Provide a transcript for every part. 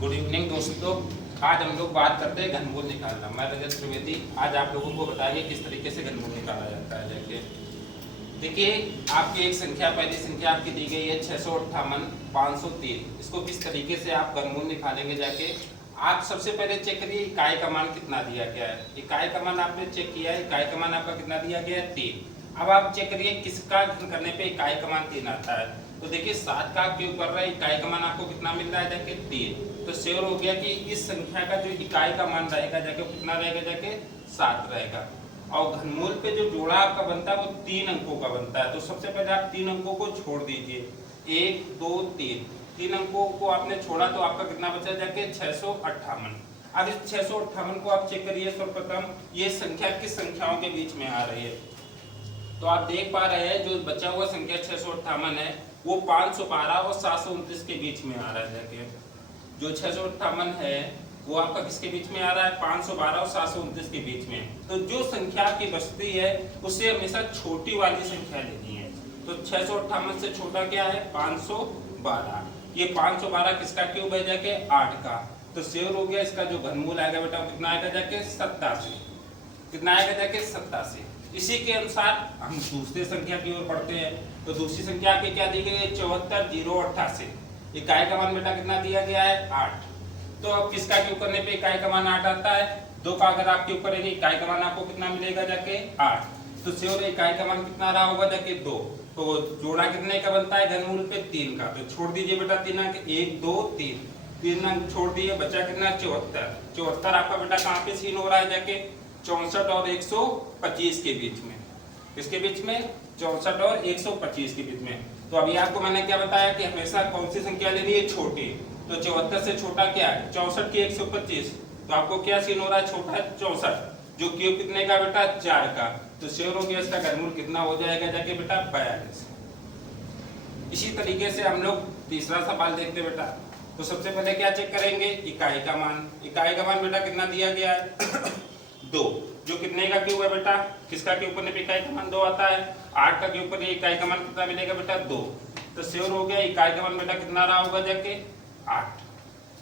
Good evening दोस्तों। आज हम लोग बात करते हैं घनमूल निकालना। मैं रजत त्रिवेदी आज आप लोगों को बताइए किस तरीके से घनमूल निकाला जाता है। देखिए आपकी एक संख्या, पहली संख्या आपकी दी गई है 658 503। इसको किस तरीके से आप घनमूल निकालेंगे जाके आप सबसे पहले चेक करिए इकाई का मान कितना दिया गया है। इकाई का मान आपने चेक किया है, इकाई का मान आपका कितना दिया गया है 3। अब आप चेक करिए किसका घन करने पे इकाई का मान 3 आता है। तो देखिए 7 का क्यूब कर रहा है, इकाई का मान आपको कितना मिल रहा है जाके 3। तो श्योर हो गया कि इस संख्या का जो इकाई का मान रहेगा जाके कितना रहेगा जाके 7 रहेगा। और घनमूल पे जो जोड़ा आपका बनता है वो 3 अंकों का बनता है। तो सबसे पहले आप 3 अंकों को छोड़ दीजिए, 1 2 3। 3 अंकों को आपने छोड़ा तो आपका कितना बचा जाके 658। अब इस 658 को आप चेक करिए। सर्वप्रथम ये संख्या किस संख्याओं के बीच में आ रही है। तो आप देख पा रहे हैं जो बचा हुआ संख्या 658 है वो 512 और 729 के बीच में आ रहा है जाके। जो 658 है वो आपका किसके बीच में आ रहा है, 512 और 729 के बीच में। तो जो संख्या की बचती है उससे हमेशा छोटी वाली संख्या लेनी है। तो 658 से छोटा क्या है 512। ये 512 किसका क्यूब है जाके 8 का। तो श्योर हो गया इसका जो घनमूल आएगा बेटा कितना आएगा जाके 87। कितना आएगा जाके 87। इसी के अनुसार हम दूसरी संख्या की ओर बढ़ते हैं। तो दूसरी संख्या आपकी क्या दी गई है 74088। इकाई का मान बेटा कितना दिया गया है 8। तो अब किसका क्यूब करने पे इकाई का मान 8 आता है। 2 का अगर आप क्यूब करेंगे इकाई का मान आपको कितना मिलेगा जाके 8। तो श्योर इकाई का मान कितना रहा होगा जाके 2। तो जोड़ा कितने का बनता है घनमूल पे 3 का। तो छोड़ दीजिए बेटा 3 अंक, 1 2 3। 3 अंक छोड़ दिए, बचा कितना 74। 74 आपका बेटा कहाँ पे सीन हो रहा है जाके 64 और 125 के बीच में। किसके बीच में 64 और 125 के बीच में। तो अभी आपको मैंने क्या बताया कि हमेशा कौन सी संख्या लेनी है छोटी। तो 74 से छोटा क्या है 64 की 125। तो आपको क्या सीन हो रहा है छोटा है 64। जो क्यूब कितने का बेटा 4 का। तो श्योर हो गया इसका घनमूल कितना हो जाएगा जाके बेटा 42। इसी तरीके से हम लोग तीसरा सवाल देखते बेटा। तो सबसे पहले क्या चेक करेंगे इकाई का मान। इकाई का मान बेटा कितना दिया गया है 2। जो कितने का क्यूब है बेटा, किसका क्यूब करने पे इकाई का मान 2 आता है। 8 का क्यूब करने इकाई का मान कितना मिलेगा बेटा 2। तो श्योर हो गया इकाई का मान बेटा कितना रहा होगा जाके 8।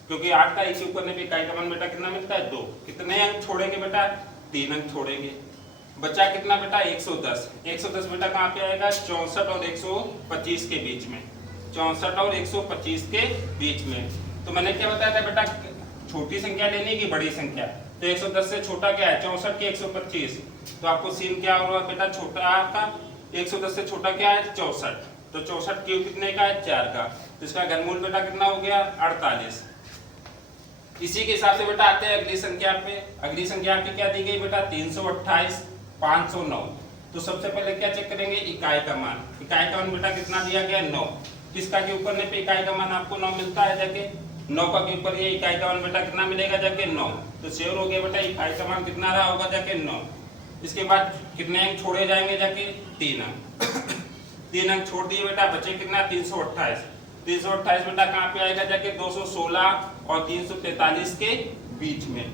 क्योंकि 8 का क्यूब करने पे इकाई का मान बेटा कितना मिलता है 2। कितने अंक छोड़ेंगे बेटा 3 अंक छोड़ेंगे। बचा कितना बेटा 110। 110 बेटा कहाँ पे आएगा 64 और 125 के बीच में। 64 और 125 के बीच में। तो मैंने क्या बताया था बेटा छोटी संख्या लेनी की बड़ी संख्या। तो 110 से छोटा क्या है 64 के 125। तो आपको सीन क्या होगा बेटा छोटा का 110 से छोटा क्या है 64। तो 64 क्यूब कितने का है 4 का। तो इसका घनमूल बेटा कितना हो गया 48। इसी के हिसाब से बेटा आते हैं अगली संख्या पे। अगली संख्या आपकी क्या दी गई बेटा 328 509। तो सबसे पहले क्या चेक करेंगे इकाई का मान। इकाई का मान बेटा कितना दिया गया 9। किसका क्यूब करने पे इकाई का मान आपको 9 मिलता है जाके 9 का क्यूब करिए इकाई का मान बेटा कितना मिलेगा जाके 9। तो श्योर हो गया बेटा इकाई का मान कितना रहा होगा जाके 9। इसके बाद कितने अंक छोड़े जाएंगे जाके 3 अंक। 3 अंक छोड़ दिए बेटा बचे कितना 328। 328 बेटा कहाँ पे आएगा जाके 216 और 343 के बीच में।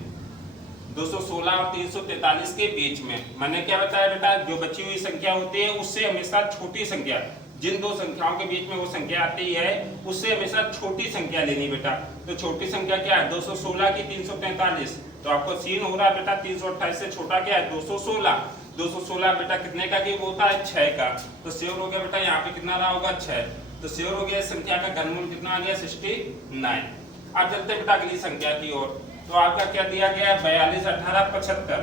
216 और 343 के बीच में। मैंने क्या बताया बेटा जो बची हुई संख्या होती है उससे हमेशा छोटी संख्या, जिन दो संख्याओं के बीच में वो संख्या आती है उससे हमेशा छोटी संख्या लेनी बेटा। तो छोटी संख्या क्या है 216 की 343। तो आपको सीन हो रहा है बेटा 328 से छोटा क्या है 216। 216 बेटा कितने का क्यूब होता है 6 का। तो श्योर हो गया बेटा यहाँ पे कितना रहा होगा 6। तो श्योर हो गया इस संख्या का घनमूल कितना आ गया 69। अब चलते बेटा अगली संख्या की ओर। तो आपका क्या दिया गया 42 18 75।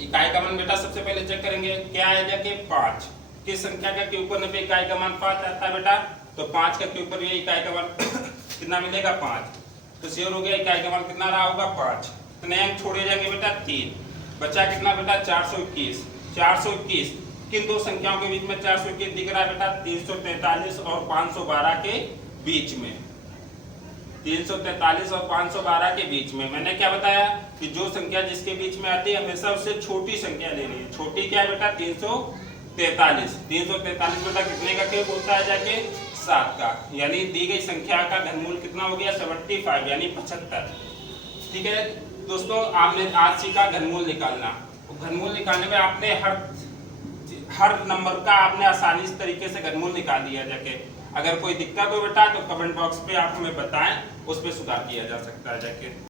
इकाई का मान बेटा सबसे पहले चेक करेंगे क्या है जाके 5। किस संख्या का क्यूब करने पे इकाई का मान 5 आता है बेटा। तो 5 का क्यूब पर इकाई का मान कितना मिलेगा 5। तो श्योर हो गया इकाई का मान कितना रहा होगा 5। कितने अंक छोड़े जाएंगे बेटा 3। बचा कितना बेटा 421। 421 किन दो संख्याओं के बीच में 421 दिख रहा है बेटा 343 और 512 के बीच में। 343 और 512 के बीच में। मैंने क्या बताया कि जो संख्या जिसके बीच में आती है हमेशा उससे छोटी संख्या लेनी है। छोटी क्या है बेटा 343। 343 बेटा कितने का क्यूब होता है जाके 7 का। यानी दी गई संख्या का घनमूल कितना हो गया 75 यानी 75। ठीक है दोस्तों, आपने आज सीखा घनमूल निकालना। घनमूल निकालने में आपने हर नंबर का आपने आसानी तरीके से घनमूल निकाल दिया जाके। अगर कोई दिक्कत हो बेटा तो कमेंट बॉक्स पे आप हमें बताएं, उस पर सुधार किया जा सकता है जाके।